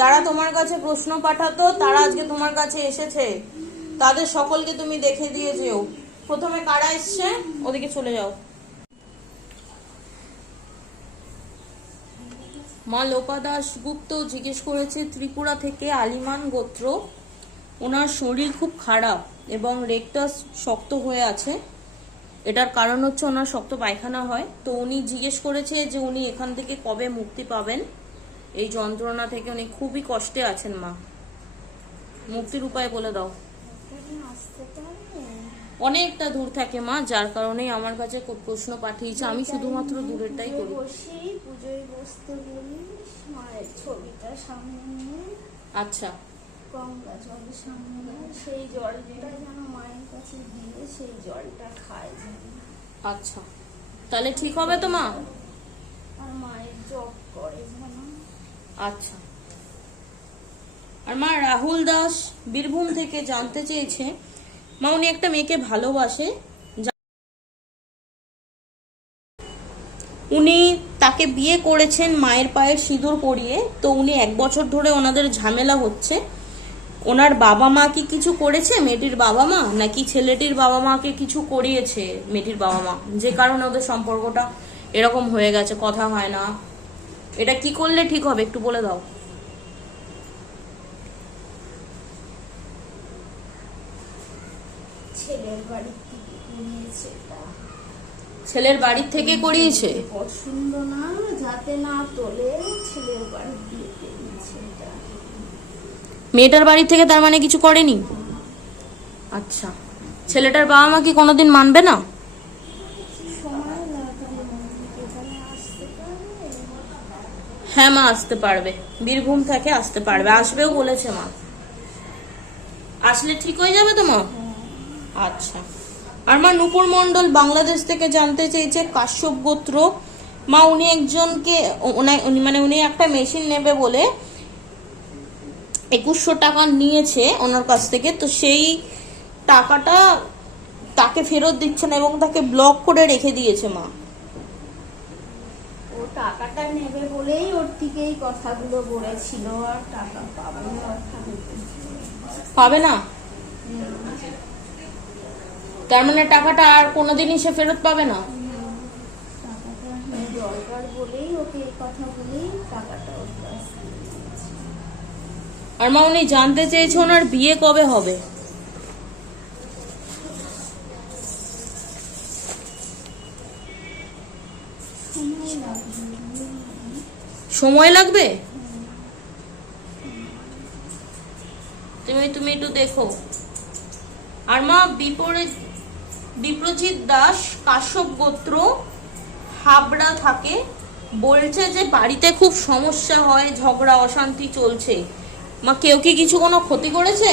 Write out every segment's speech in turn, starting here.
যারা তোমার কাছে প্রশ্ন পাঠাতো তারা আজকে তোমার কাছে এসেছে, তাদের সকলকে তুমি দেখে দিয়ে যেও। প্রথমে কারা এসছে ওদিকে চলে যাও। মা লোপা দাশগুপ্ত জিজ্ঞেস করেছে ত্রিপুরা থেকে আলিমান গোত্র, ওনার শরীর খুব খারাপ এবং রেকটাস শক্ত হয়ে আছে। এটার কারণ হচ্ছে ওনার শক্ত পায়খানা হয়। তো উনি জিজ্ঞেস করেছে যে উনি এখান থেকে কবে মুক্তি পাবেন, এই যন্ত্রণা থেকে উনি খুবই কষ্টে আছেন। মা মুক্তির উপায় বলে দাও। অনেকটা দূর থাকে মা, যার কারণেই আমার কাছে প্রশ্ন পাঠিয়েছে। আমি শুধুমাত্র দূরেরটাই করি। আচ্ছা, গঙ্গা জলের সামনে সেই জলটা যেন মায়ের কাছে দিয়ে সেই জলটা খায়। আচ্ছা, তাহলে ঠিক হবে তো মা? আর মায়ের জপ করে যেন। আচ্ছা। আর মা রাহুল দাস বীরভূম থেকে জানতে চেয়েছে, মা উনি একটা মেয়েকে ভালোবাসে, উনি তাকে বিয়ে করেছেন মায়ের পায়ে সিঁদুর পরিয়ে। তো উনি 1 বছর ধরে ওনাদের ঝামেলা হচ্ছে। ওনার বাবা মা কি কিছু করেছে, মেয়েটির বাবা মা, নাকি ছেলেটির বাবা মাকে কিছু করিয়েছে মেয়েটির বাবা মা, যে কারণে ওদের সম্পর্কটা এরকম হয়ে গেছে, কথা হয় না? এটা কি করলে ঠিক হবে একটু বলে দাও। ছেলের বাড়ি থেকে করিয়েছে। ছেলের বাড়ির থেকে করিয়েছে? পছন্দ না, যাতে না তোলে, ছেলের বাড়ি দিয়ে করিয়েছে। মেয়েটার বাড়ি থেকে তার মানে কিছু করেনি? আচ্ছা, ছেলেটার বাবা মা কি কোনোদিন মানবে না? হ্যাঁ মা, আসতে পারবে, বীরভূম থেকে আসতে পারবে, আসবেও বলেছে মা। আসলে ঠিক হয়ে যাবে তো মা? আচ্ছা। আর মা নূপুর মন্ডল বাংলাদেশ থেকে জানতে চেয়েছে কাশ্যপ গোত্র, মা উনি একজনকে উনি একটা মেশিন নেবে বলে 2100 টাকা নিয়েছে ওনার কাছ থেকে। তো সেই টাকাটা তাকে ফেরত দিচ্ছে না এবং তাকে ব্লক করে রেখে দিয়েছে মা। ও টাকাটা নেবে বলেই ওর থেকে এই কথাগুলো বলেছিল। আর টাকা পাবে না, পাবে না? তার মানে টাকাটা আর কোনোদিনই সে ফেরত পাবে না? টাকাটা দরকার বলেই ওকে এই কথা বলেই টাকাটা ওর কাছ থেকে নিয়েছে। আর মা উনি জানতে চেয়েছে ওনার বিয়ে কবে হবে। সময় লাগবে? তুমি একটু দেখো। আর মা বিপ্রজিৎ দাস কাশ্যপ গোত্র, হাবড়া থাকে, বলছে যে বাড়িতে খুব সমস্যা হয়, ঝগড়া অশান্তি চলছে। মা কেউ কি কিছু কোনো ক্ষতি করেছে?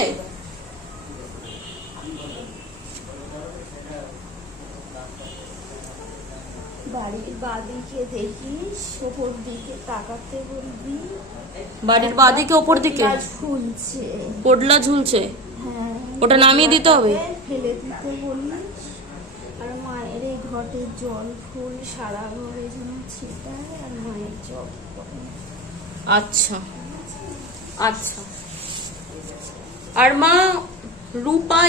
বাড়ির বাদিকে দেখিস, ওপর দিকে তাকাতে বলবি। বাড়ির বাদিকে ওপর দিকে ঝুলছে, পোডলা ঝুলছে, হ্যাঁ ওটা নামিয়ে দিতে হবে। ফেলে দিতে বলিস। আর মায়ের এই ঘটে জল ফুল সারা ঘরে যেন ছিটায় আর মায়ের জল করে। আচ্ছা আচ্ছা। আর মা রূপা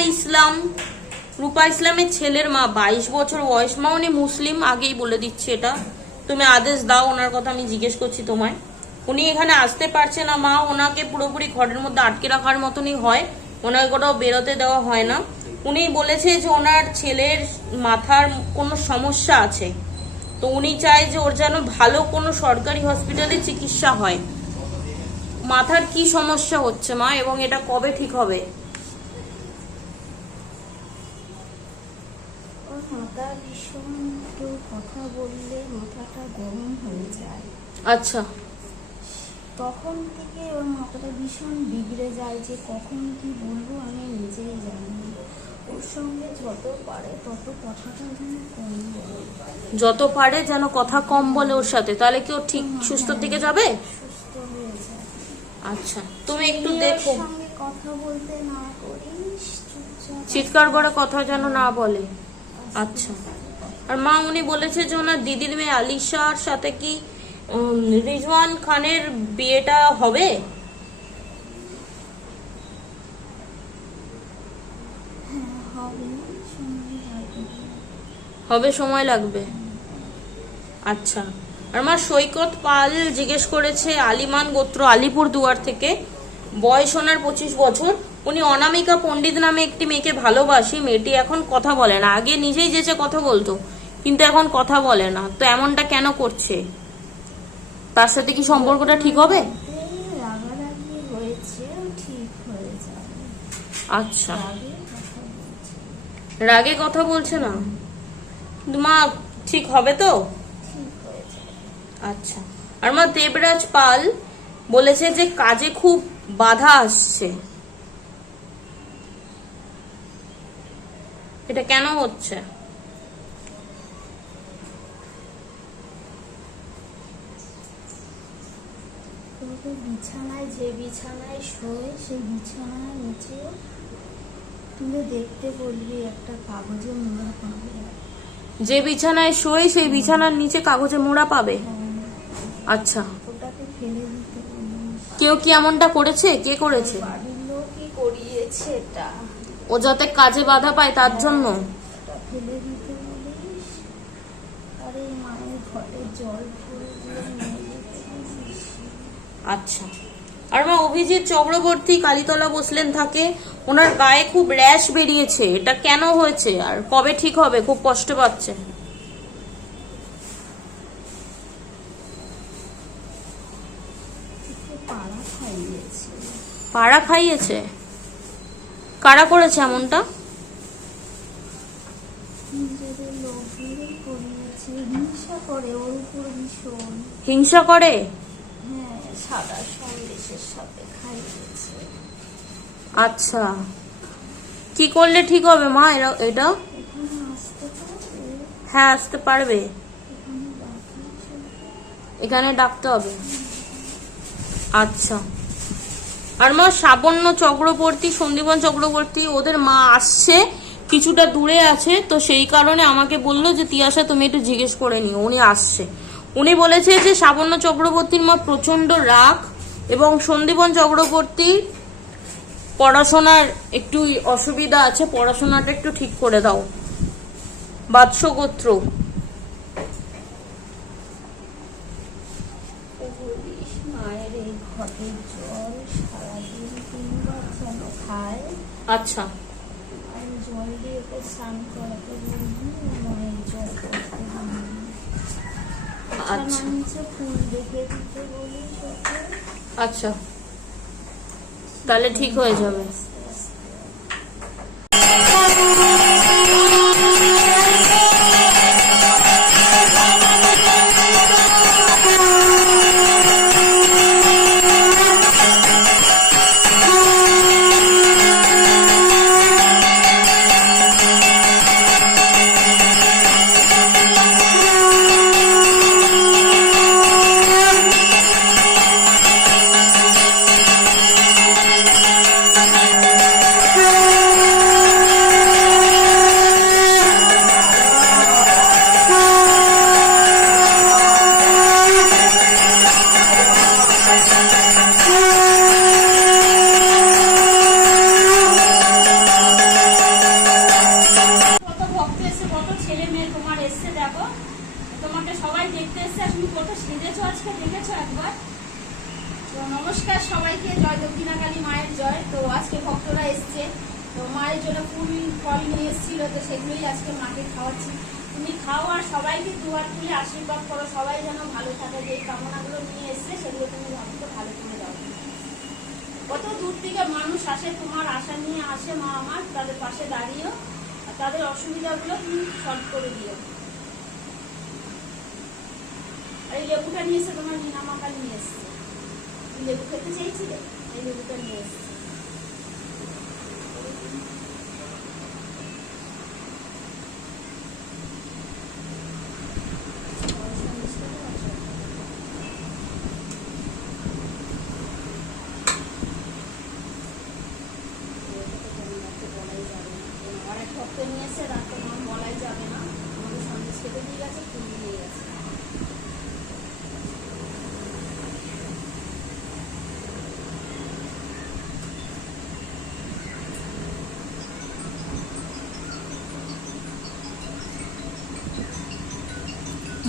ইসলামের ছেলের মা, 22 বছর বয়স। মা উনি মুসলিম, আগেই বলে দিচ্ছে এটা, তুমি আদেশ দাও। ওনার কথা আমি জিজ্ঞেস করছি তোমায়। উনি এখানে আসতে পারছে না মা, ওনাকে পুরোপুরি ঘরের মধ্যে আটকে রাখার মতনই হয়, ওনাকে কোথাও বেরোতে দেওয়া হয় না। উনি বলেছে যে ওনার ছেলের মাথার কোনো সমস্যা আছে, তো উনি চায় যে ওর যেন ভালো কোনো সরকারি হসপিটালে চিকিৎসা হয়। মাথার কি সমস্যা হচ্ছে মা, এবং এটা কবে ঠিক হবে? ওর মাথা ভীষণ, কেউ কথা বললে মাথাটা গরম হয়ে যায়। আচ্ছা। তখন থেকে ওর মাথাটা ভীষণ বিগড়ে যায়, যে কখন কি বলবো আমি নিজেই জানি না। ওর সঙ্গে যত পারে তত কথাটা যেন কম বলে, যত পারে যেন কথা কম বলে ওর সাথে, তাহলে কি ও ঠিক সুস্থ দিকে যাবে? সুস্থ হয়ে যায়। আচ্ছা, তুমি একটু দেখো, সঙ্গে কথা বলতে না করিস, চুপচাপ চিৎকার করে কথা যেন না বলে। আচ্ছা। আর মা উনি বলেছে যে ওনার দিদির মেয়ে আলিশার সাথে কি রিজওয়ান খানের বিয়েটা হবে? হবে সময় লাগবে। হবে, সময় লাগবে। আচ্ছা। আর মা সৈকত পাল জিজ্ঞেস করেছে, আলিমান গোত্র, আলিপুর দুয়ার থেকে, বয়স ওনার 25 বছর। উনি অনামিকা পণ্ডিত নামে একটি মেয়েকে ভালোবাসি, মেয়েটি এখন কথা বলে না। আগে নিজেই যেচে কথা বলতো, কিন্তু এখন কথা বলে না, তো এমনটা কেন করছে? তার সাথে কি সম্পর্কটা ঠিক হবে? রাগারাগি হয়েছে, ঠিক হয়ে যাবে। আচ্ছা, রাগে কথা বলছে। রাগে কথা বলছে না, কিন্তু মা ঠিক হবে তো? ঠিক হয়ে যাবে। আচ্ছা। আর মা দেবরাজ পাল বলেছে যে কাজে খুব বাধা আসছে, এটা কেন হচ্ছে? তোকে বিছানায়, যে বিছানায় শোয় সেই বিছানায় নিচে তুলে দেখতে বলবি, একটা কাগজে মোড়া পাবে। যে বিছানায় শোয় সেই বিছানার নিচে কাগজে মোড়া পাবে? আচ্ছা। ওটাকে ফেলে দিতে বলিস। কেউ কি এমনটা করেছে? কে করেছে? বাড়ির লোকই করিয়েছে এটা। ও যাতে কাজে বাধা পায় তার জন্য? ওটা ফেলে দিতে বলিস। আরে মায়ের ঘরে জল পড়ে দিয়ে নিয়ে যেতে বলিস। আচ্ছা। আর মা অভিজিৎ চক্রবর্তী কালীতলা বসলেন থাকে, ওনার গায়ে খুব র্যাশ বেরিয়েছে, এটা কেন হয়েছে আর কবে ঠিক হবে? খুব কষ্ট পাচ্ছে। পাড়া খাইয়েছে। পাড়া খাইয়েছে? কারা করেছে এমনটা? নিজেদের লোকগুলোই করিয়েছে। হিংসা করে ওর উপর ভীষণ। হিংসা করে? হ্যাঁ, সাদা সন্দেশের সাথে খাইয়েছে। আচ্ছা, কি করলে ঠিক হবে মা এটা? এখানে আসতে পারবে? হ্যাঁ, আসতে পারবে। এখানে ডাকিয়েছে। এখানে ডাকতে হবে। আচ্ছা। আর মা সাবন্য চক্রবর্তী, সন্দীপন চক্রবর্তী, ওদের মা আসছে, কিছুটা দূরে আছে, তো সেই কারণে আমাকে বললো যে তিয়াশা তুমি একটু জিজ্ঞেস করে নিও, উনি আসছে। উনি বলেছে যে সাবন্য চক্রবর্তীর মা প্রচন্ড রাগ, এবং সন্দীপন চক্রবর্তী পড়াশোনার একটু অসুবিধা আছে, পড়াশোনাটা একটু ঠিক করে দাও। বাৎসগোত্র। বলিস মায়ের এই ঘটের জল সারাদিন 3 বার যেন খায়। আচ্ছা। আর জল দিয়ে ওকে স্নান করাতে বলবি, মায়ের জল করতে বলবি। আচ্ছা। নিচে ফুল রেখে দিতে বলিস ওকে। আচ্ছা, তাহলে ঠিক হয়ে যাবে। নমস্কার সবাইকে, জয় দক্ষিণা কালী মায়ের জয়। তো আজকে ভক্তরা এসছে, তো মায়ের জন্য ফুল ফল নিয়ে এসেছিল, তো সেগুলোই আজকে মাকে খাওয়াচ্ছি। তুমি খাও আর সবাইকে দুয়ার তুলে আশীর্বাদ করো, সবাই যেন ভালো থাকে। যে কামনাগুলো নিয়ে এসছে সেগুলো তুমি ভক্ত ভালো করে দাও। কত দূর থেকে মানুষ আসে, তোমার আশা নিয়ে আসে মা আমার, তাদের পাশে দাঁড়িয়েও আর তাদের অসুবিধাগুলো তুমি সলভ করে দিও। আর এই লেবুটা নিয়ে এসে তোমার মিনা মাকা নিয়ে এসছে, লেবু খেতে চেয়েছিলে, এই লেবুটা নিয়ে এসছে। অনেক ভক্ত নিয়ে এসে রাত বলাই যাবে না, আমাদের সন্দেশ খেতে দিয়ে গেছে, ফুল দিয়ে গেছে।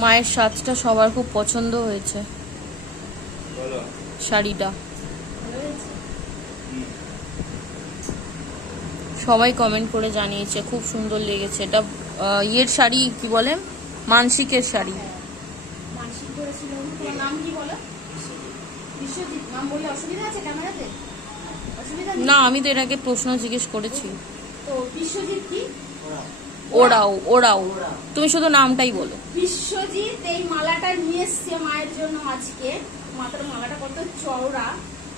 মায়ের সাজটা সবার খুব পছন্দ হয়েছে, শাড়িটা ভালো হয়েছে? সবাই কমেন্ট করে জানিয়েছে খুব সুন্দর লেগেছে। এটা ইয়ের শাড়ি, কি বলে, মানসিকের শাড়ি। মানসিক করেছিল। তোমার নাম কি বলো? বিশ্বজিৎ। নাম বললে অসুবিধা আছে ক্যামেরাতে? অসুবিধা নেই? না, আমি তো এর আগে প্রশ্ন জিজ্ঞেস করেছি। তো বিশ্বজিৎ কি? ওরাও তুমি শুধু নামটাই বলো। বিশ্বজিৎ এই মালাটা নিয়ে এসছে মায়ের জন্য আজকে। মাথার মালাটা কত চওড়া!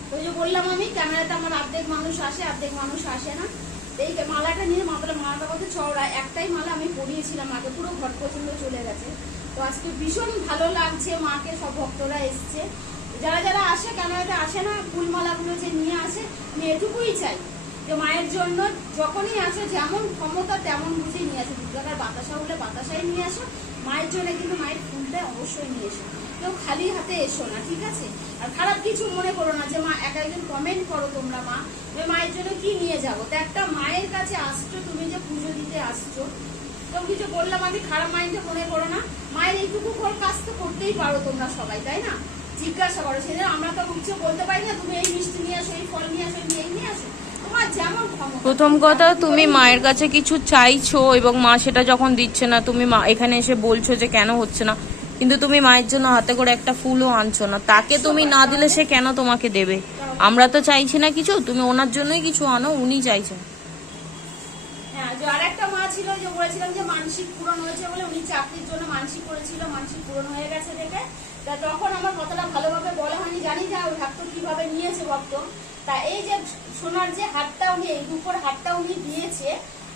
তো যে বললাম আমি, ক্যামেরাতে আমার অর্ধেক মানুষ আসে, অর্ধেক মানুষ আসে না। এই মালাটা নিয়ে মালাটা কত চওড়া, একটাই মালা আমি পরিয়েছিলাম আগে, পুরো ঘট পর্যন্ত চলে গেছে। তো আজকে ভীষণ ভালো লাগছে, মাকে সব ভক্তরা এসছে। যারা যারা আসে, ক্যামেরাতে আসে না, ফুলমালাগুলো যে নিয়ে আসে, আমি এটুকুই চাই যে মায়ের জন্য যখনই আসো যেমন ক্ষমতা তেমন বুঝে নিয়ে আসো। দুর্গাকার বাতাসা হলে বাতাসাই নিয়ে আসো, মায়ের জন্য কিন্তু মায়ের ফুলটা অবশ্যই নিয়ে এসো। কেউ খালি হাতে এসো না, ঠিক আছে? আর খারাপ কিছু মনে করো না যে মা, এক একজন কমেন্ট করো তোমরা, মা যে মায়ের জন্য কি নিয়ে যাবো। তো একটা মায়ের কাছে আসছো, তুমি যে পুজো দিতে আসছো, কেউ কিছু বললাম আমি, খারাপ মাইন্ডে মনে করো না। মায়ের এইটুকু কাজ তো করতেই পারো তোমরা সবাই, তাই না? জিজ্ঞাসা করো, সেদিন আমরা তো কিছু বলতে পারি না, তুমি এই মিষ্টি নিয়ে আসো, এই ফল নিয়ে আসো, এই নিয়ে আসো, তোমার যেমন ক্ষমতা। প্রথম কথা, তুমি মায়ের কাছে কিছু চাইছো এবং মা সেটা যখন দিচ্ছে না, তুমি মা এখানে এসে বলছো যে কেন হচ্ছে না, কিন্তু তুমি মায়ের জন্য হাতে করে একটা ফুলও আনছো না। তাকে তুমি না দিলে সে কেন তোমাকে দেবে? আমরা তো চাইছি না কিছু, তুমি ওনার জন্যই কিছু আনো, উনি চাইছেন। হ্যাঁ, যে আরেকটা মা ছিল, যে বলেছিলাম যে মানসিক পূরণ হয়েছে বলে, উনি চাকরির জন্য মানসিক করেছিল, মানসিক পূরণ হয়ে গেছে দেখে। তা তখন আমার কথাটা ভালোভাবে বলা হয়নি, জানি যে ভক্ত কিভাবে নিয়েছে ভক্ত। তা এই যে সোনার যে হাতটা উনি, এই রূপোর হাতটা উনি দিয়েছে,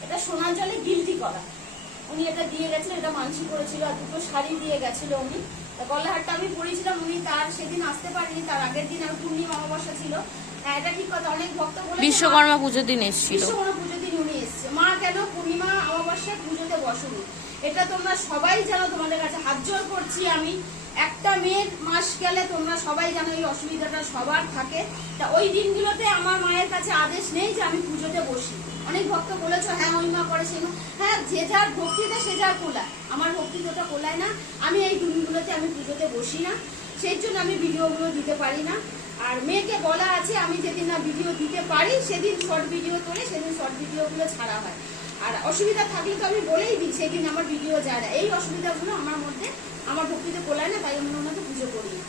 এটা সোনার জলে গিলটি করা। উনি এটা দিয়ে গেছিল, এটা মানসিক করেছিল, আর দুটো শাড়ি দিয়ে গেছিল উনি। তা গলার হারটা আমি পরিয়েছিলাম, উনি তার সেদিন আসতে পারেনি, তার আগের দিন আমি পূর্ণিমা অমাবস্যা ছিল। হ্যাঁ, এটা ঠিক কথা, অনেক ভক্ত বলে বিশ্বকর্মা পুজোর দিন এসেছিল। বিশ্বকর্মা পুজোর দিন উনি এসছে। মা কেন পূর্ণিমা অমাবস্যায় পুজোতে বসুনি, এটা তোমরা সবাই জানো, তোমাদের কাছে হাত জোর করছি আমি। একটা মেয়ের মাস গেলে তোমরা সবাই জানো এই অসুবিধাটা সবার থাকে। তা ওই দিনগুলোতে আমার মায়ের কাছে আদেশ নেই যে আমি পুজোতে বসি। অনেক ভক্ত বলেছো হ্যাঁ ওই মা করে, সেই মা, হ্যাঁ, যে যার ভক্তিতে সে যার কোলায়। আমার ভক্তি তোটা কোলায় না, আমি এই দিনগুলোতে আমি পুজোতে বসি না, সেই জন্য আমি ভিডিওগুলো দিতে পারি না। আর মেয়েকে বলা আছে, আমি যেদিন না ভিডিও দিতে পারি সেদিন শর্ট ভিডিও তোলে, সেদিন শর্ট ভিডিওগুলো ছাড়া হয়। আর অসুবিধা থাকলে তো আমি বলেই দিই, সেদিন আমার ভিডিও যায় না। এই অসুবিধাগুলো আমার মধ্যে, আমার ভক্তিতে কোলায় না, তাই আমি ওনাকে পুজো করি না।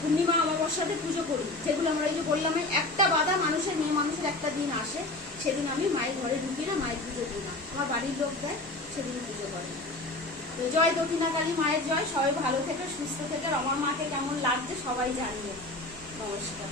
পূর্ণিমা অমাবস্যাতে পুজো করি, যেগুলো আমরা এই যে বললাম, একটা বাধা মানুষের, মেয়ে মানুষের একটা দিন আসে, সেদিন আমি মায়ের ঘরে ঢুকি না, মায়ের পুজো দিই না, আমার বাড়ির লোক দেয়, সেদিন পুজো করে। তো জয় দক্ষিণাকালী মায়ের জয়। সবাই ভালো থেকে সুস্থ থেকে। আমার মাকে কেমন লাগছে সবাই জানিয়ে। নমস্কার।